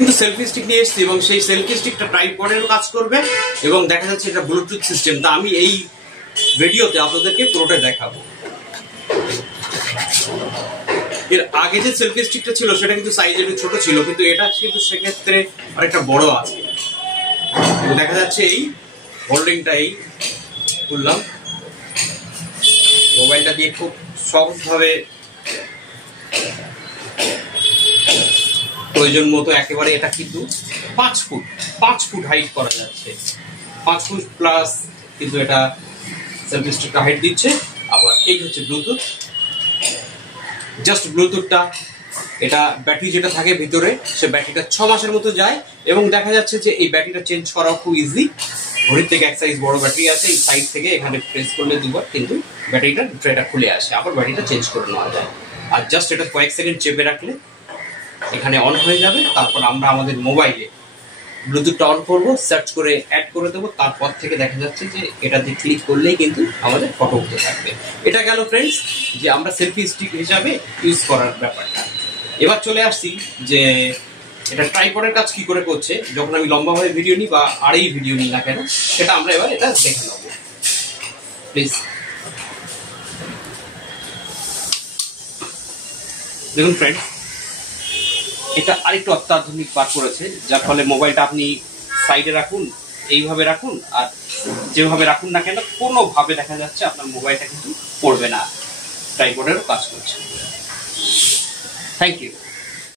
কিন্তু selfie stick নিয়ে এসেছি এবং সেই সেলফি স্টিকটা ট্রাইপডেরও কাজ করবে এবং দেখা যাচ্ছে এটা ব্লুটুথ সিস্টেম। তা আমি এই ভিডিওতে আপনাদেরকে পুরোটা দেখাবো। এর আগে যে সেলফি স্টিকটা ছিল সেটা কিন্তু সাইজ একটু ছোট ছিল, কিন্তু এটা কিন্তু সেক্ষেত্রে অনেকটা বড় আছে। দেখা যাচ্ছে এই হোল্ডিংটাই খুললাম, মোবাইলটা দিয়ে খুব সহজভাবে প্রয়োজন মতো একেবারে এটা কিন্তু 5 ফুট হাইট করা যাচ্ছে, 5 ফুট প্লাস কিন্তু এটা সেলফি স্টিকটা হাইট দিচ্ছে। আবার এই হচ্ছে ব্লুটুথ, জাস্ট ব্লুটুথটা, এটা ব্যাটারি যেটা থাকে ভিতরে সে ব্যাটারিটা 6 মাসের মতো যায় এবং দেখা যাচ্ছে যে এই ব্যাটারিটা চেঞ্জ করা খুব ইজি। ঘড়ির থেকে এক সাইজ বড় ব্যাটারি আছে, এই সাইড থেকে এখানে প্রেস করলে দুবার কিন্তু ব্যাটারিটা ট্রেটা খুলে আসে, আবার ব্যাটারিটা চেঞ্জ করে নেওয়া যায়। আর জাস্ট এটা কয়েক সেকেন্ড চেপে রাখলে এখানে অন হয়ে যাবে। তারপর আমরা আমাদের মোবাইলে ব্লুটুথটা অন করবো, সার্চ করে অ্যাড করে দেবো, তারপর থেকে দেখা যাচ্ছে যে এটাতে ক্লিক করলেই কিন্তু আমাদের ফটো উঠতে থাকবে। এটা গেল ফ্রেন্ডস যে আমরা সেলফি স্টিক হিসাবে ইউজ করার ব্যাপারটা। এবার চলে আসছি যে এটা ট্রাইপডের কাজ কি করে করছে। যখন আমি লম্বাভাবে ভিডিও নিই বা আড়াই ভিডিও নিই না কেন, সেটা আমরা এবার এটা দেখে নেবো প্লিজ। দেখুন ফ্রেন্ডস, এটা আরেকটু অত্যাধুনিক পাঠ করেছে, যার ফলে মোবাইলটা আপনি সাইডে রাখুন, এইভাবে রাখুন, আর যেভাবে রাখুন না কেন কোনোভাবে দেখা যাচ্ছে আপনার মোবাইলটা কিন্তু পড়বে না। ট্রাইপডেরও কাজ করছে। Thank you.